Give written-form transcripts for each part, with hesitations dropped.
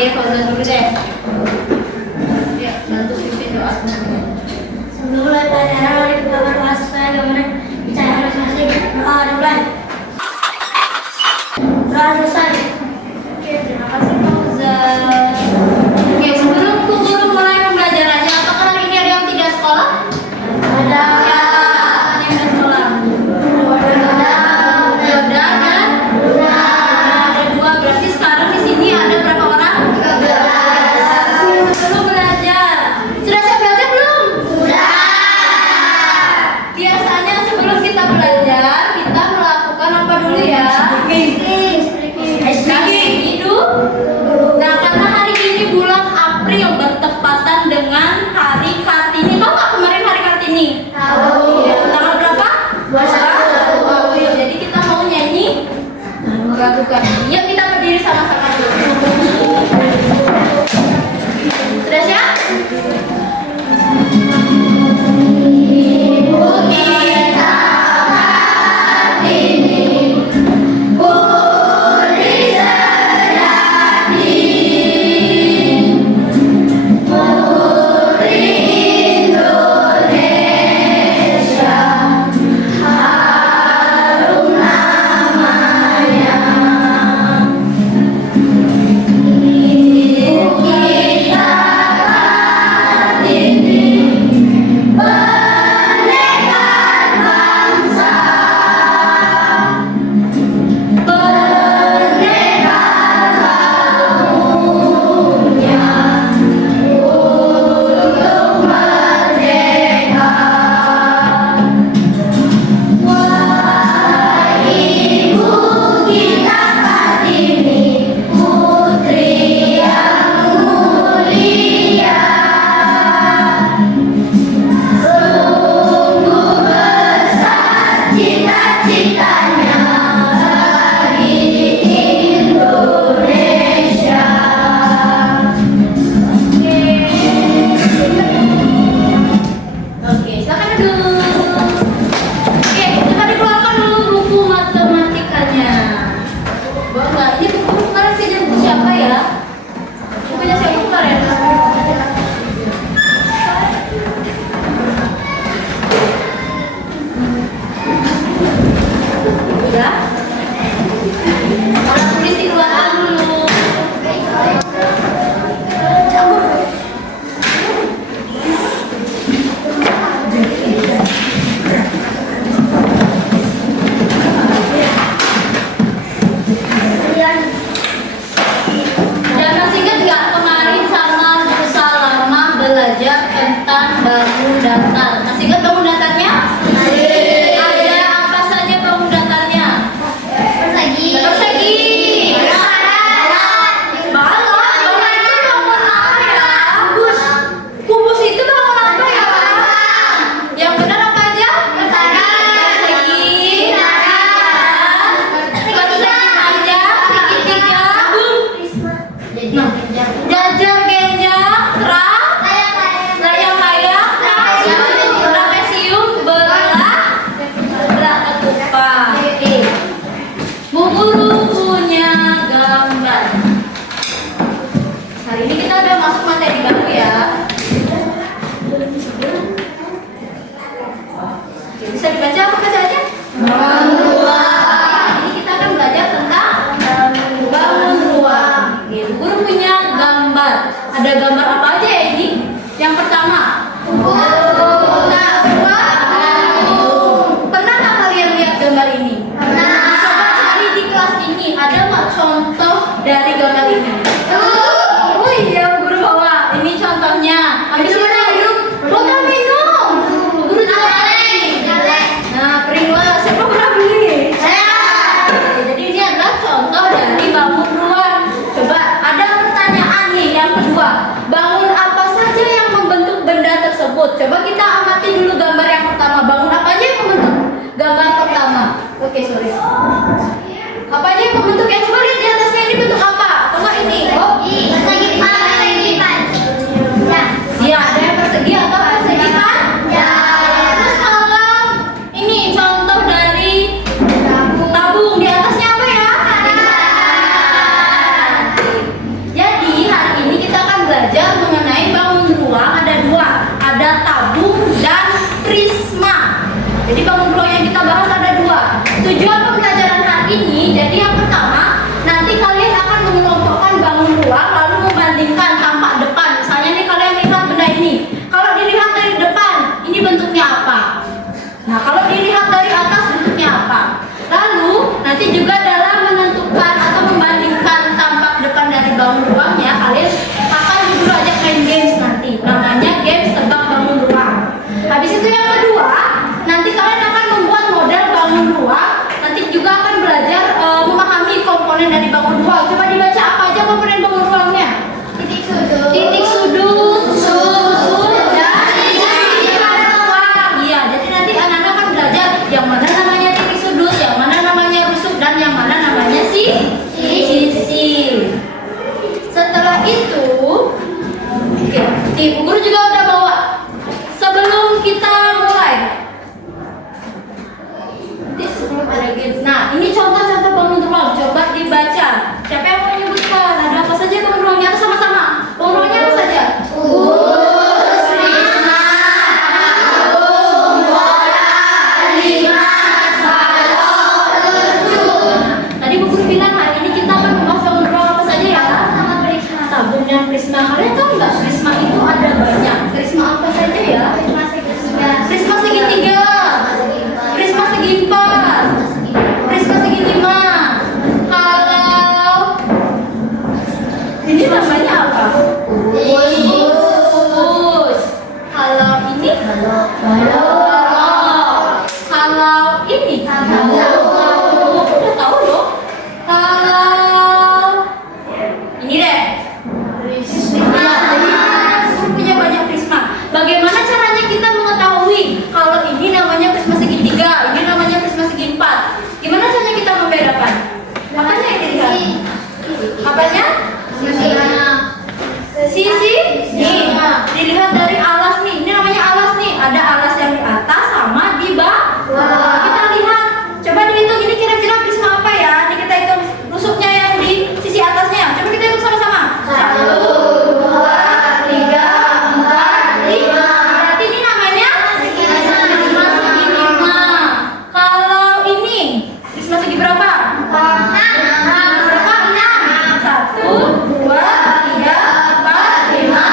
Oke, Fauzan dulu deh. Ya, bantu pimpin doa. Sebelum mulai pelajaran, mari kita berdoa supaya gambaran percaya masing-masing. Doa dimulai. Doa selesai. Oke, terima kasih Fauzan. Oke, sebelum guru mulai pembelajarannya, apakah hari ini ada yang tidak sekolah? Ada. Ya, ada yang tidak sekolah. Ada dan ada dua. Berarti sekarang di sini ada berapa orang? 13. Sebelum belajar, sudah siap belajar belum? Sudah. Biasanya sebelum kita belajar, kita melakukan apa dulu ya? Speaking dulu. Nah, karena hari ini bulan April bertepatan dengan Hari Kartini. Tahu nggak kemarin Hari Kartini? Tahu. Ya, tanggal berapa? 21 April. Jadi kita mau nyanyi lagu Kartini. Yuk kita berdiri sama-sama dulu. Sudah siap? Oke, silakan duduk. Oke, coba dikeluarkan dulu buku matematikanya. Bawa ini buku kemarin sih buku siapa ya? Bukunya siapa kemarin? Udah? Kalau tulis dikeluarkan dulu. Dan masih ingat nggak kemarin sama Musa lama belajar tentang bangun datar? Masih ingat bangun datarnya? Ada apa saja bangun datarnya? Persegi. Balon. Balon itu bangun apa ya? Kubus itu bangun apa ya? Yang benar apa aja? Persegi. Persegi panjang, segitiga. Jajar, genjang, layang-layang, trapesium, belah ketupat. Bu Guru punya gambar. Hari ini kita udah masuk materi baru ya. Oke, bisa dibaca apa bacanya? Ini kita akan belajar tentang bangun ruang. Oke, Bu Guru punya gambar. Ada gambar apa aja ya ini? Yang pertama, pernah nggak kalian lihat gambar ini? Coba cari di kelas ini, ada nggak contoh dari gambar ini? Oh iya, Bu Guru bawa. Ini contohnya. Habis itu minum. Botol minum. Guru juga beli. Nah, Pringles. Siapa pernah beli? Jadi ini adalah contoh dari bangun ruang. Coba ada pertanyaan nih yang kedua. Bangun apa saja yang membentuk benda tersebut? Coba kita amati dulu gambar yang pertama. Bangun apa aja yang membentuk gambar pertama? Oke, sorry. Apa aja yang membentuk? Ya coba lihat di atasnya ini bentuk apa? Atau enggak ini? Oh, iya, ada yang persegi atau persegi panjang. Terus kalau ini contoh dari tabung, di atasnya apa ya? Jadi ruang yang kita bahas ada dua. Tujuan pembelajaran hari ini, jadi yang pertama, nanti kalian akan mengelompokkan bangun ruang lalu membandingkan tampak depan. Misalnya nih kalian lihat benda ini. Kalau dilihat dari depan, ini bentuknya apa? Nah, kalau dilihat dari atas bentuknya apa? Lalu nanti juga dalam menentukan atau membandingkan tampak depan dari bangun ruangnya, kalian akan dulu ajak main games nanti. Namanya games tebak bangun ruang. Habis itu yang kedua, nanti kalian akan membuat model bangun ruang. Nanti juga akan belajar memahami komponen dari bangun ruang. Coba dibaca apa aja komponen bangun ruangnya. Titik sudut, sudut, dan titik ruang. Iya, jadi nanti anak-anak akan belajar yang mana namanya titik sudut, yang mana namanya rusuk, dan yang mana namanya sisi. Setelah itu, oke, Ibu Guru juga udah bawa. Sebelum kita mulai, nanti sebelum ada games. Nah, ini contoh-contoh bangun ruang. Coba dibaca. Siapa yang mau menyebutkan? Ada apa saja bangun ruangnya? Atau sama-sama? Bangun ruangnya apa saja? Tadi Bu Guru bilang hari ini kita akan membahas bangun ruang apa saja ya? Tabung dan prisma. Kalian tahu nggak prisma itu ada banyak? Prisma apa saja ya? Prisma segitiga, prisma segi empat, prisma segi lima. Kalau ini namanya apa? Kubus. Kalau ini? Kalau ini? Udah tahu loh. Kalau ini deh. Punya banyak prisma. Bagaimana caranya kita mengetahui kalau ini namanya prisma segitiga, ini namanya prisma segi empat? Gimana caranya kita membedakan? Makanya yang dilihat. Apanya? Sisi. Nih, dilihat dari alas nih. Ini namanya alas nih. Ada alas yang di atas sama di bawah. Kita lihat. Coba dihitung ini kira-kira prisma apa ya? Ini kita hitung rusuknya yang di sisi atasnya. Coba kita hitung sama-sama. 1, 2, 3, 4, 5. Berarti ini namanya prisma segi 5. Kalau ini prisma segi berapa? Berapa? 6. 1, 2, 3, 4, 5,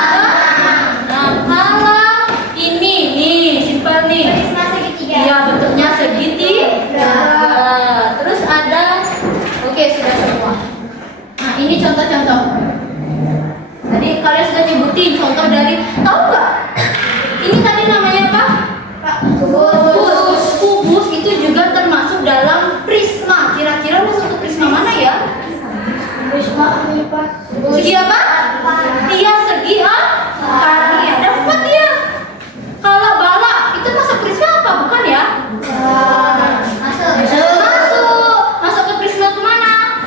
6. Kalau ini nih simpel nih. Iya, bentuknya segitiga. Terus ada, oke sudah semua. Nah ini contoh-contoh. Tadi kalian sudah nyebutin contoh dari, tahu nggak? Ini tadi namanya apa? Kubus. Kubus itu juga termasuk dalam prisma. Kira-kira masuk ke prisma mana ya? Segi apa? Iya, segi empat. Ada 4 ya. Kalau bala itu masuk prisma apa? Bukan ya? Masuk ke prisma kemana?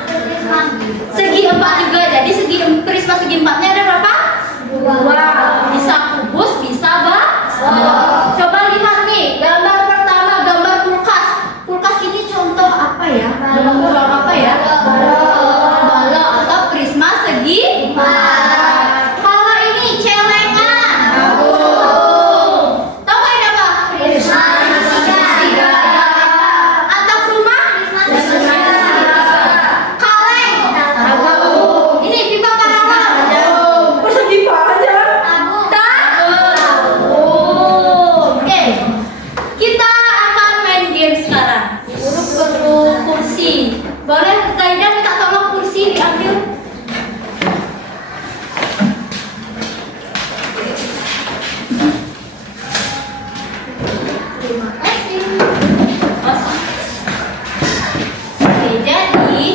Segi 4 juga. Jadi prisma segi 4-nya ada berapa? 2. Bisa kubus, bisa coba lihat nih gambar pertama, gambar kulkas. Kulkas ini contoh apa ya? Bangun ruang apa ya? Bala atau prisma segi 4. Kalau ini celengan. Tahu nggak ini apa? Prisma segitiga. Atap rumah? Kaleng. Ini pipa karawang. Persegi aja. Oke. Kita akan main game sekarang. Guru perlu kursi. Boleh Zaidan minta tolong kursi diambil. Terima kasih. Oke, jadi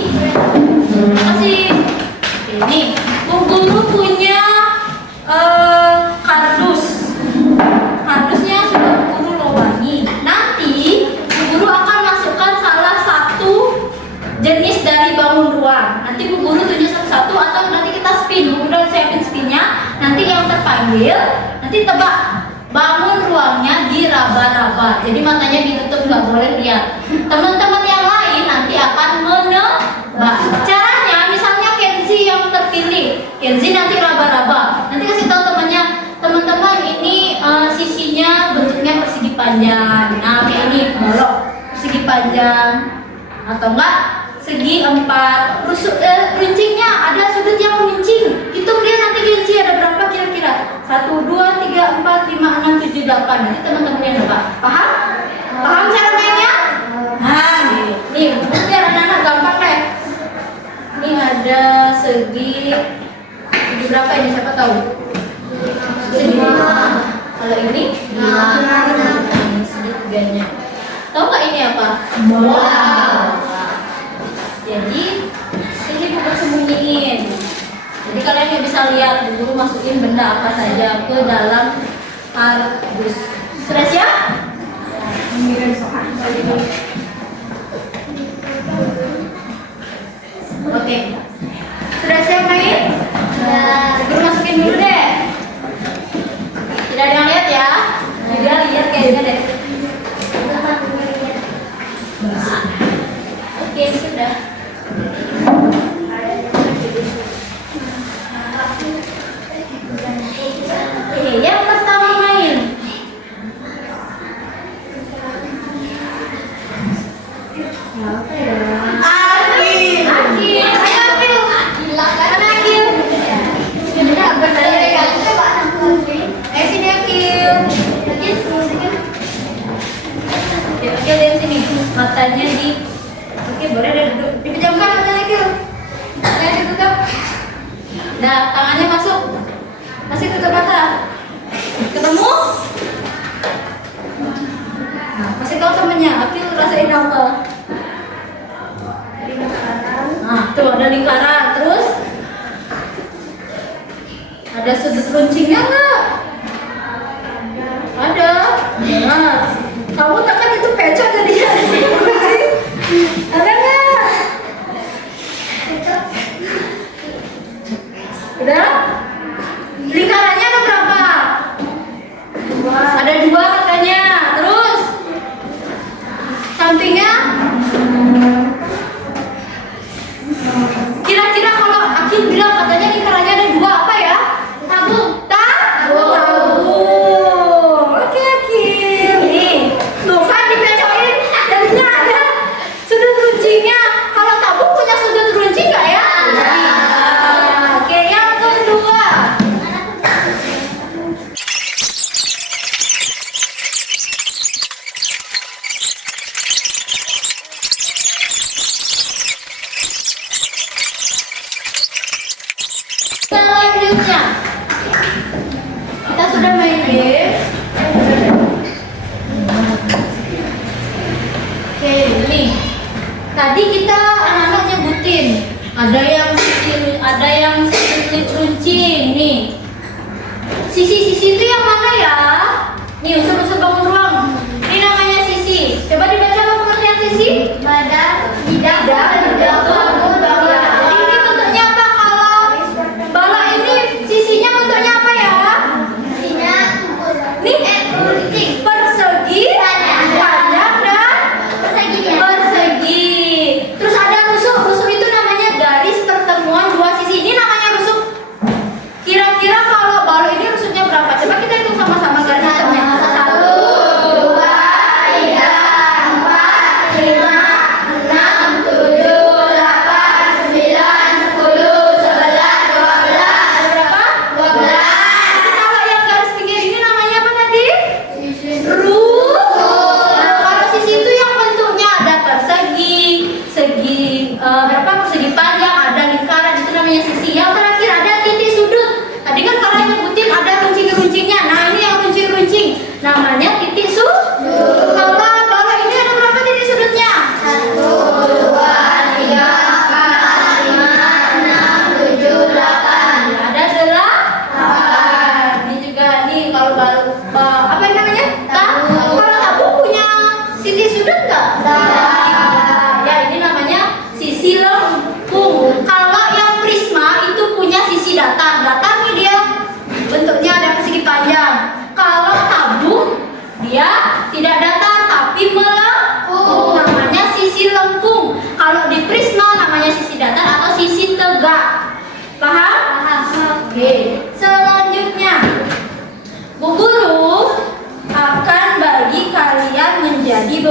terima kasih. Ini Bu Guru punya kardus. Kardusnya sudah Bu Guru lobangi. Nanti Bu Guru akan masukkan salah satu jenis dari bangun ruang. Nanti Bu Guru tunjuk satu-satu atau nanti kita spin. Bu Guru udah siapin spinnya. Nanti yang terpanggil nanti tebak bangun ruangnya diraba-raba. Jadi matanya ditutup, nggak boleh lihat. Teman-teman yang lain nanti akan menebak. Caranya misalnya Kenzi yang terpilih. Kenzi nanti raba-raba. Nanti kasih tahu temannya, teman-teman ini sisinya bentuknya persegi panjang. Nah kayak ini bolok. panjang atau enggak segi 4. Runcingnya ada sudut yang runcing. Hitung dia nanti gengsi ada berapa kira-kira? 1, 2, 3, 4, 5, 6, 7, 8. Nanti teman-teman yang nebak. Paham? Paham cara mainnya? Nah, nih biar anak-anak gampang deh. Ini ada segi berapa ini siapa tahu? Segi 5. Kalau ini 5. Ini segi 3-nya. Tahu nggak ini apa? Bola. Jadi ini buku sembunyiin. Jadi kalian nggak bisa lihat, dulu masukin benda apa saja ke dalam kardus. Sudah siap? Oke. Sudah siap main? Guru masukin dulu deh. Tidak ada yang lihat ya? Tidak lihat kayaknya deh. Oke, sudah. Oke, yang pertama main. Oke, dari sini matanya di. Oke, boleh dipejamkan matanya Kil. Matanya ditutup. Nah, tangannya masuk. Masih tutup mata. Ketemu? Nah, kasih tahu temennya. Akil rasain apa? Nah, tuh ada lingkaran. Terus ada sudut runcingnya nggak? Ada. Nah, kamu tekan itu pecah jadinya. Ada nggak? Udah? Lingkarannya ada berapa? Ada 2 katanya. Terus sampingnya? Kira-kira kalau Akil bilang katanya lingkarannya ada 2 apa ya? Tabung. Tabung. Oke Akil. Nih, tuh kan dipecokin. Jadinya ada sudut runcingnya. Kalau tabung punya sudut runcing nggak ya? Oke, yang kedua. Selanjutnya kita sudah main game. Oke, nih. Tadi kita anak-anak nyebutin. Ada yang sudut runcing nih. Sisi-sisi itu yang mana ya? Nih, unsur-unsur bangun ruang. Ini namanya sisi. Coba dibaca apa pengertian sisi? Badan, Tidak, jadi ini bentuknya apa kalau bala ini sisinya bentuknya apa ya? Nih, persegi, panjang dan persegi. Terus ada rusuk. Rusuk itu namanya garis pertemuan 2 sisi. Ini namanya rusuk. Kira-kira kalau bala ini rusuknya berapa? Coba kita hitung sama-sama garis pertemuan. 1,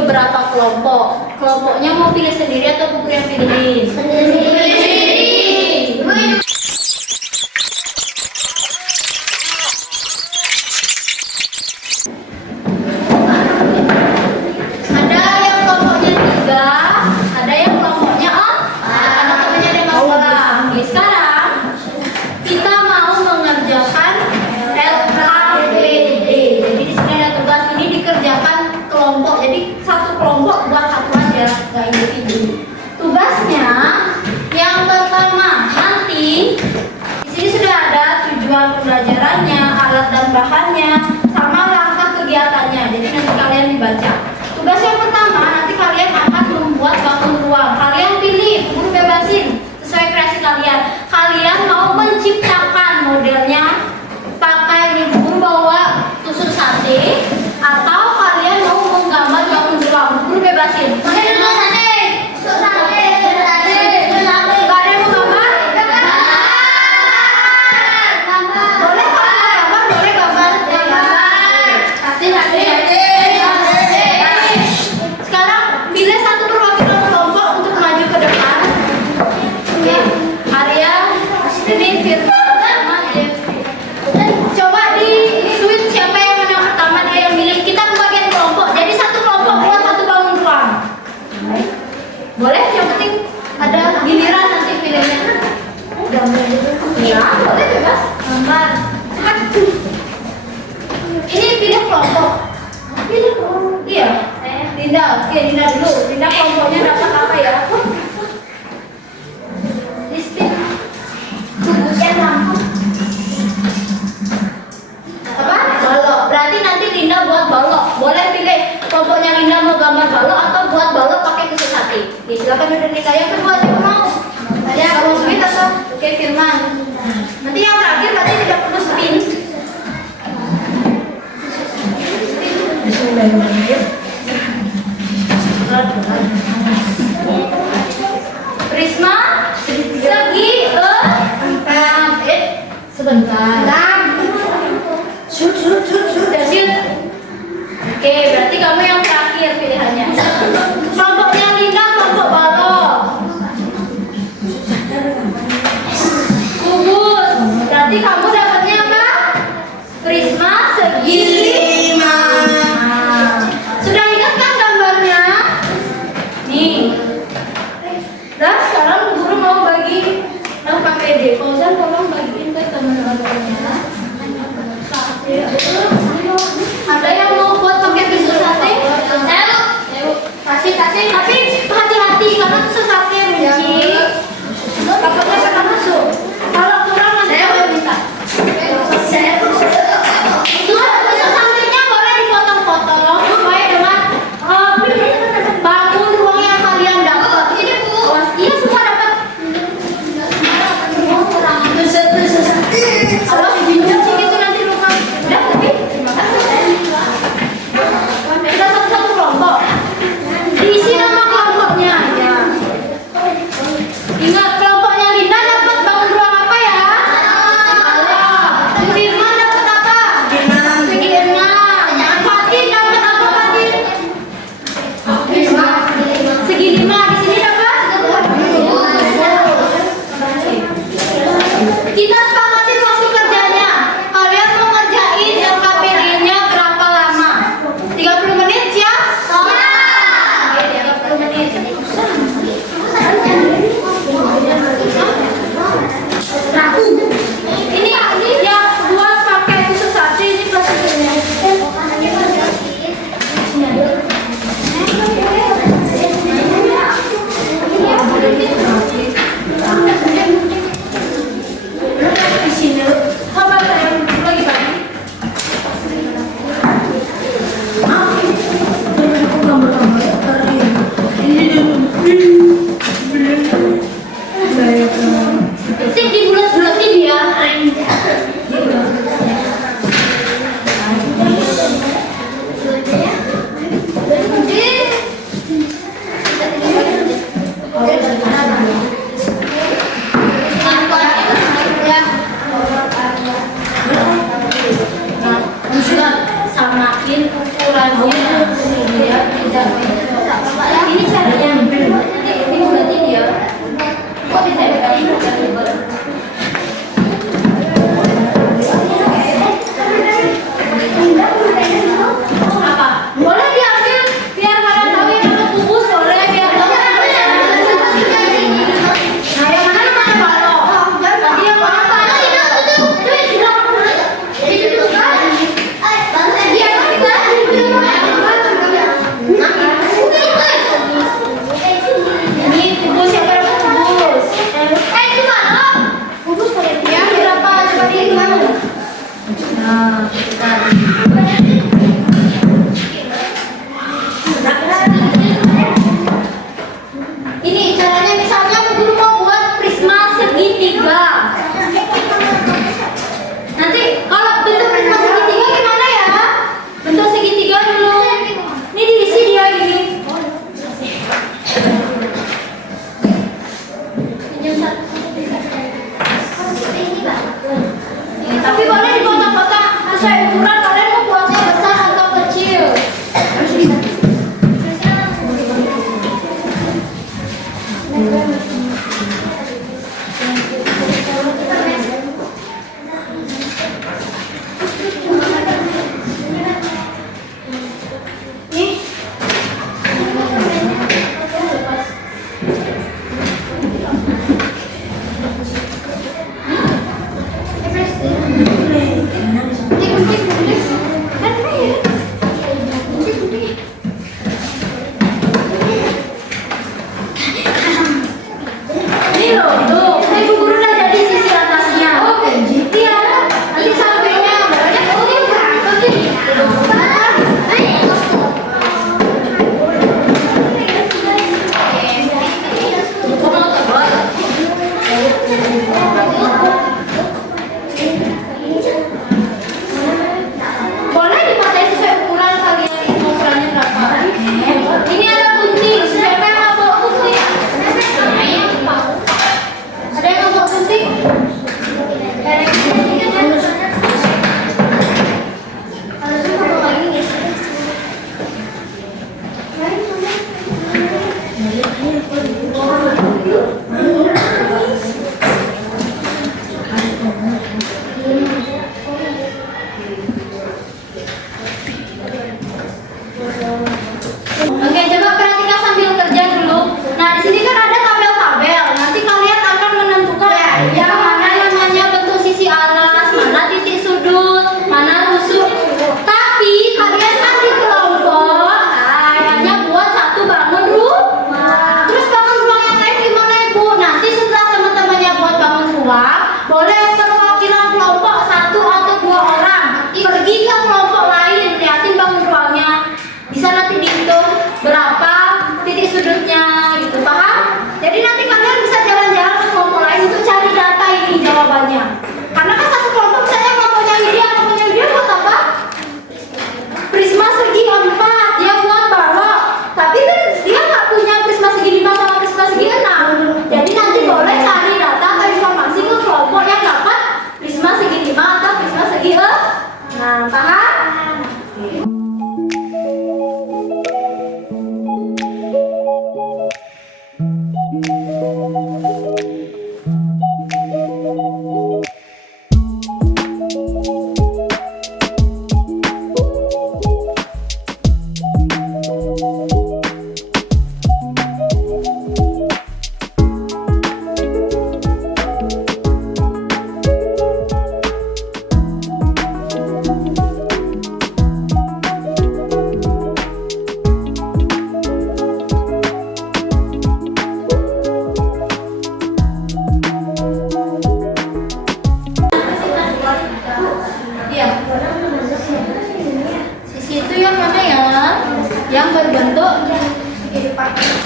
beberapa kelompok. Kelompoknya mau pilih sendiri atau Bu Guru yang pilihin? Sendiri. Ada yang kelompoknya 3, ada yang kelompoknya 4. Anak temannya ada yang masalah. Oke, sekarang kita mau mengerjakan LKPD. Jadi di sini ada tugas ini dikerjakan kelompok. Jadi satu kelompok buat satu aja, nggak individu. Tugasnya yang pertama nanti di sini sudah ada tujuan pembelajarannya, alat dan bahannya, sama langkah kegiatannya. Jadi nanti kalian dibaca. Tugas yang pertama nanti kalian akan membuat bangun ruang. Kalian pilih, guru bebasin sesuai kreasi kalian. Kalian mau menciptakan modelnya pakai ini guru bawa tusuk sate atau kalian mau menggambar bangun ruang. Guru bebasin. Kalian mau sate, tusuk sate, sate. Gak ada yang mau gambar? Boleh kalau mau gambar, boleh gambar. Sate. Sekarang pilih satu perwakilan kelompok untuk maju ke depan. Oke, Arya, ini Firman, sama Jeffrey. Coba di switch siapa yang menang pertama, dia yang milih. Kita pembagian kelompok. Jadi satu kelompok buat satu bangun ruang. Boleh? Yang penting ada giliran nanti pilihnya. Ya, boleh bebas. Gambar. Cepat. Ini pilih kelompok. Pilih kelompok. Iya. Dinda, oke Dinda dulu. Dinda kelompoknya dapat apa ya? Listing. Tubuhnya lampu. Apa? Balok. Berarti nanti Linda buat balok. Boleh pilih kelompoknya Linda mau gambar balok atau buat balok pakai tusuk sate. Ya, silakan udah Linda. Yang kedua siapa mau? Ada kamu spin atau? Oke Firman. Nanti yang terakhir berarti tidak perlu spin. Prisma segi sebentar. Shoot. Oke, berarti kamu yang terakhir pilihannya. Kelompoknya Linda kelompok balok. Kubus. Berarti kamu dapatnya apa? Prisma segi 5. Sudah ingat kan gambarnya? Nih. Dan sekarang guru mau bagi LKPD. Fauzan tolong bagiin ke teman-temannya. Ada yang mau buat pakai tusuk sate? Kasih. Tapi hati-hati karena tusuk sate benci. Takutnya kena masuk. Kalau kurang nanti boleh minta. Tusuk satenya boleh dipotong-potong supaya dengan bangun ruang yang kalian dapat. Ini Bu. Iya semua dapat. Awas benci gitu nanti luka. Udah tapi terima kasih. Kita satu-satu kelompok. Diisi nama kelompoknya ya. Ingat kelompoknya Linda dapat bangun ruang apa ya? Firman dapat apa? Segi 6. Fatin dapat apa Fatin? Segi 5. Di sini dapat? Kita sepakatin waktu kerjanya. Kalian mau ngerjain LKPD-nya berapa lama? 30 menit ya? Oke, 30 menit. Ini yang buat pakai tusuk sate ini prosedurnya. Di sini. Coba saya lagi bagi. Ini Oke, coba perhatikan sambil kerja dulu. Nah, di sini kan ada tabel-tabel. Nanti kalian akan menentukan yang mana namanya bentuk sisi alas, mana titik sudut, mana rusuk. Tapi kalian kan di kelompok hanya buat satu bangun rumah. Terus bangun ruang yang lain gimana, Ibu? Nanti setelah teman-temannya buat bangun ruang, boleh perwakilan kelompok 1 atau 2 orang pergi ke kelompok lain, liatin bangun ruangnya. Bisa nanti dihitung berapa titik sudutnya gitu, paham? Jadi nanti kalian bisa jalan-jalan ke kelompok lain untuk cari data ini jawabannya. Karena kan satu kelompok misalnya kelompoknya Widya buat apa? Prisma segi 4, dia buat balok. Tapi kan dia nggak punya prisma segi 5 sama prisma segi 6. Jadi nanti boleh cari data atau informasi ke kelompok yang dapat prisma segi 5 atau prisma segi 6. Nah, paham? Iya. Sisi itu yang mana ya? Yang berbentuk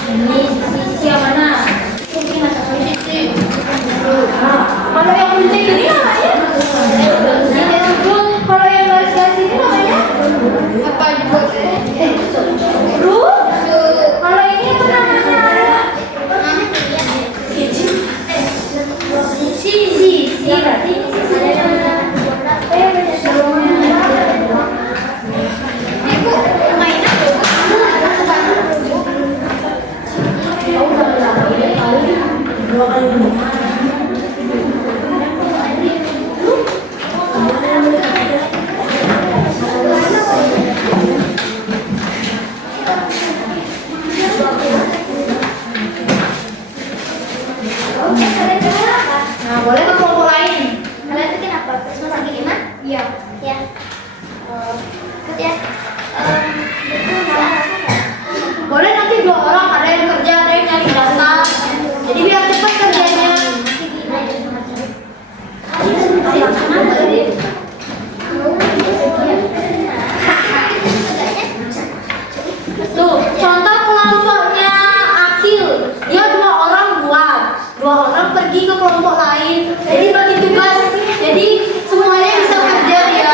ini sisi yang mana? Sisi. Kalau yang penting ini namanya? Kalau yang garis-garis ini namanya? Apa juga? Kalau ini apa namanya? Sisi berarti sisinya. Nah, boleh ke kelompok lain. Kalian bikin apa? Prisma segi 5? Iya. Ya. Ikut ya. Betul nggak? Boleh nanti 2 orang, ada yang kerja, ada yang nyari data. Jadi biar cepat kerjanya. Tuh, contoh kelompoknya Akil. Dia 2 orang buat, 2 orang pergi ke kelompok lain. Jadi bagi tugas. Jadi semuanya bisa kerja ya.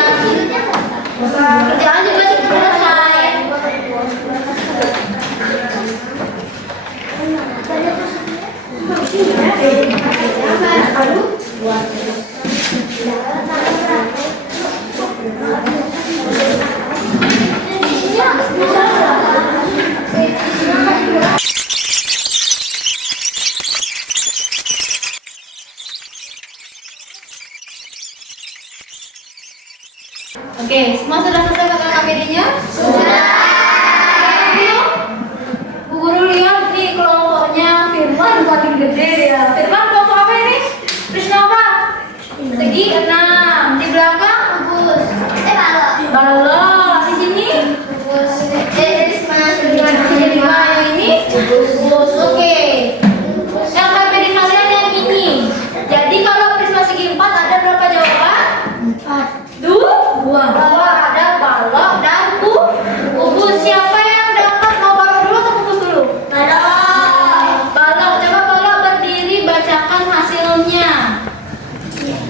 Kerjaan juga cepat selesai. Oke, semua sudah selesai pakai KBD-nya? Sudah. Bu Guru lihat nih kelompoknya Firman paling gede ya. Firman kelompok apa ini? Prisma apa? Segi 6. Di belakang? Bagus. Balok. Di sini? Prisma segi 5. Segi 5. Yang ini? Bagus. Oke. Yang KBD kalian yang ini. Jadi kalau prisma segi 4 ada berapa jawaban? 4. Dua. Ada balok dan kubus. Siapa yang dapat mau balok dulu atau kubus dulu? Balok. Coba balok berdiri bacakan hasilnya.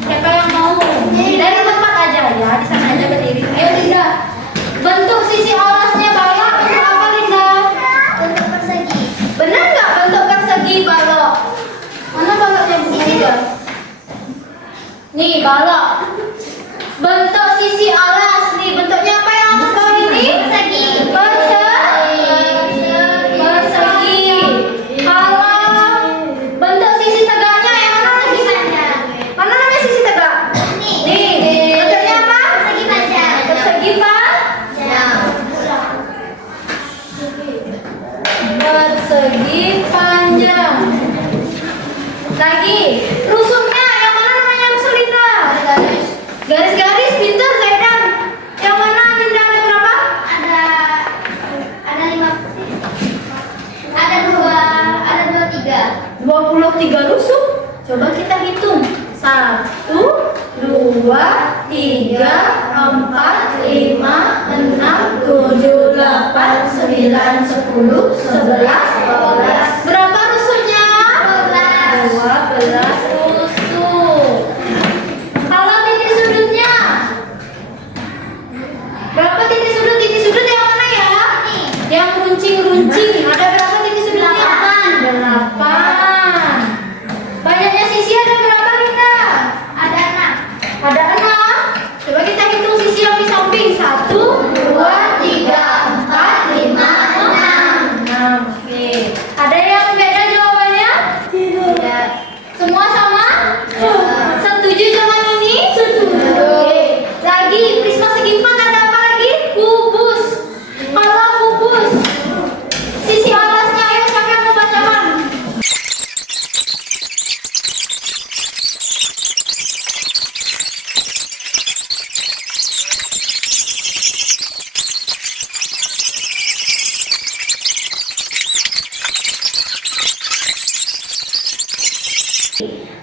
Siapa yang mau? Dari tempat aja ya, di sana aja berdiri. Ayo Linda. Bentuk sisi alasnya balok bentuk apa Linda? Bentuk persegi. Benar nggak bentuk persegi balok? Mana baloknya Bu Linda? Nih balok. Bentuk sisi alas nih, bentuknya apa yang atas bawah ini? Persegi. Persegi. Kalau persegi panjang. Lagi, rusuknya yang mana namanya rusuk Linda? Garis-garis, pintar Zaidan. Yang mana Linda, ada berapa? Ada 5. Ada 2, ada 23. 23 rusuk. Coba kita hitung. 1, 2, 3, 4, 5, 6, 7, 8, 9, 10, 11, 12. Berapa rusuknya? 12 rusuk. Kalau titik sudutnya? Berapa titik sudut? Titik sudut yang mana ya? Yang runcing-runcing. Ada berapa titik sudutnya? 8. Banyaknya sisi ada berapa, Linda? Ada 6. Ada 6. Coba kita hitung sisi yang di samping. 1, 2, 3, 4, 5, 6. Oke. Ada yang beda jawabannya? Tidak. Semua sama? Setuju dengan ini? Setuju. Oke. Lagi, prisma segi 4 ada apa lagi? Kubus. Kalau kubus, sisi atasnya, ayo siapa yang mau bacakan?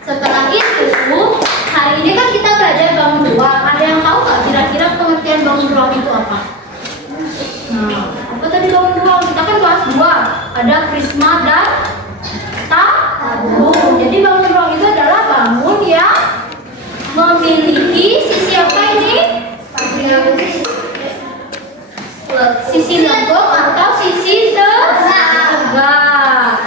Setelah itu, hari ini kan kita belajar bangun ruang. Ada yang tahu nggak kira-kira pengertian bangun ruang itu apa? Nah, apa tadi bangun ruang? Kita kan bahas 2. Ada prisma dan tabung. Jadi bangun ruang itu adalah bangun yang memiliki sisi apa ini? Sisi lengkung atau sisi tegak.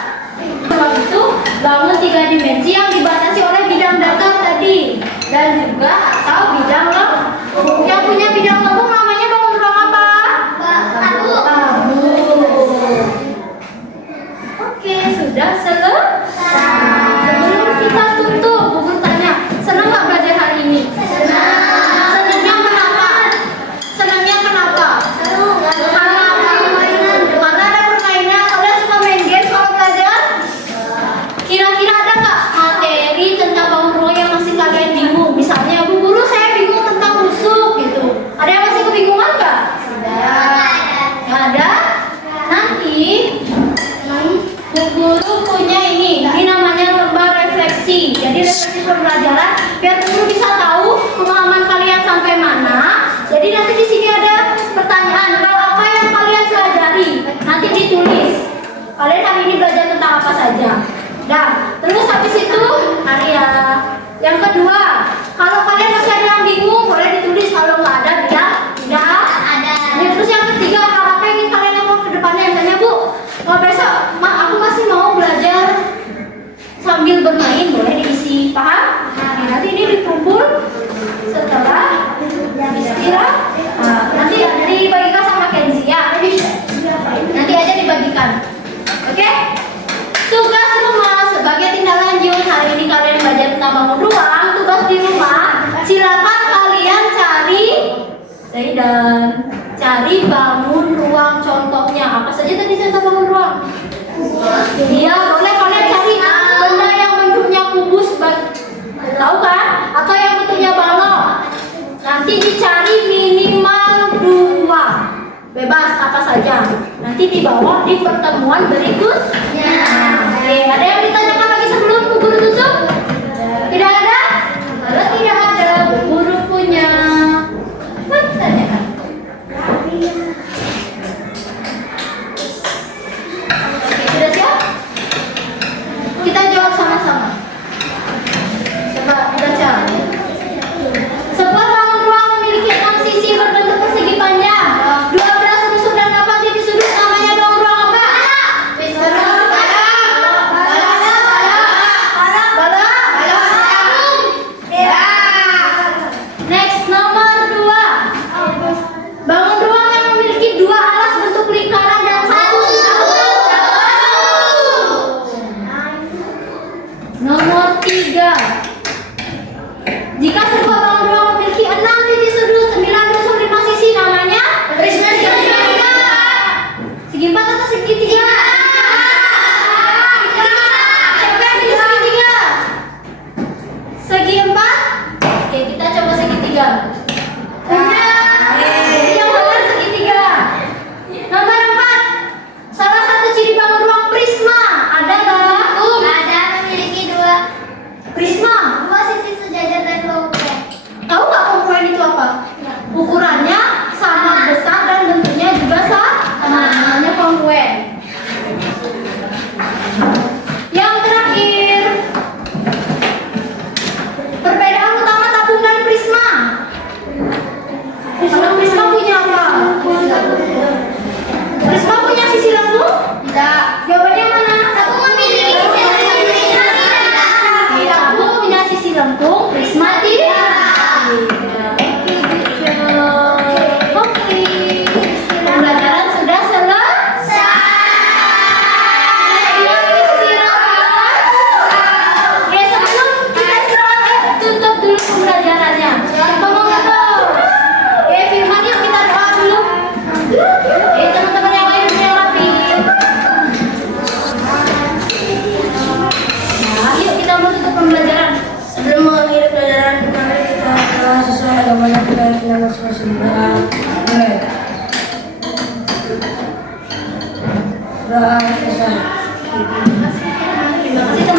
Ruang itu bangun 3 dimensi yang dibatasi oleh bidang datar tadi dan juga atau bidang lengkung. Yang punya bidang lengkung namanya bangun ruang apa? Tabung. Oke, sudah selesai. Sebelum kita tutup, Bu Guru tanya, senang nggak belajar hari ini? Senangnya kenapa? Senangnya kenapa? Karena ada permainan. Kalian suka main game kalau belajar? Kira-kira ada nggak materi tentang bangun ruang yang masih kalian bingung? Misalnya, Bu Guru saya bingung tentang rusuk gitu. Ada yang masih kebingungan nggak? Nggak ada? Nanti Bu Guru punya ini namanya lembar refleksi. Jadi refleksi pembelajaran biar Bu Guru bisa tahu pemahaman kalian sampai mana. Jadi nanti di sini ada pertanyaan, hal apa yang kalian pelajari? Nanti ditulis. Kalian hari ini belajar tentang apa saja? Dah, terus habis itu Arya. Yang kedua, kalau kalian masih ada yang bingung, boleh ditulis. Kalau nggak ada, tidak ada. Terus yang ketiga, hal apa yang ingin kalian lakukan ke depannya? Misalnya, Bu, besok aku masih mau belajar sambil bermain, boleh diisi. Paham? Nanti ini dikumpul setelah istirahat. Nanti dibagikan sama Kenzi ya. Nanti aja dibagikan. Oke? Tugas rumah sebagai tindak lanjut, hari ini kalian belajar tentang bangun ruang. Tugas di rumah, silakan kalian cari bangun ruang contohnya. Apa saja tadi contoh bangun ruang? Iya, boleh kalian cari benda yang bentuknya kubus, tahu kan? Atau yang bentuknya balon. Nanti dicari minimal 2. Bebas apa saja. Nanti dibawa di pertemuan berikutnya. Oke, ada yang ditanyakan lagi sebelum Bu Guru tutup? Tidak ada? Kalau tidak ada, Bu Guru punya pertanyaan. Oke, sudah siap? Kita jawab sama-sama. Coba baca. Sebuah bangun ruang memiliki 6 sisi berbentuk persegi panjang, 12 rusuk dan 8 titik sudut. Namanya bangun ruang apa? baik nama sumber. Selesai. Terima kasih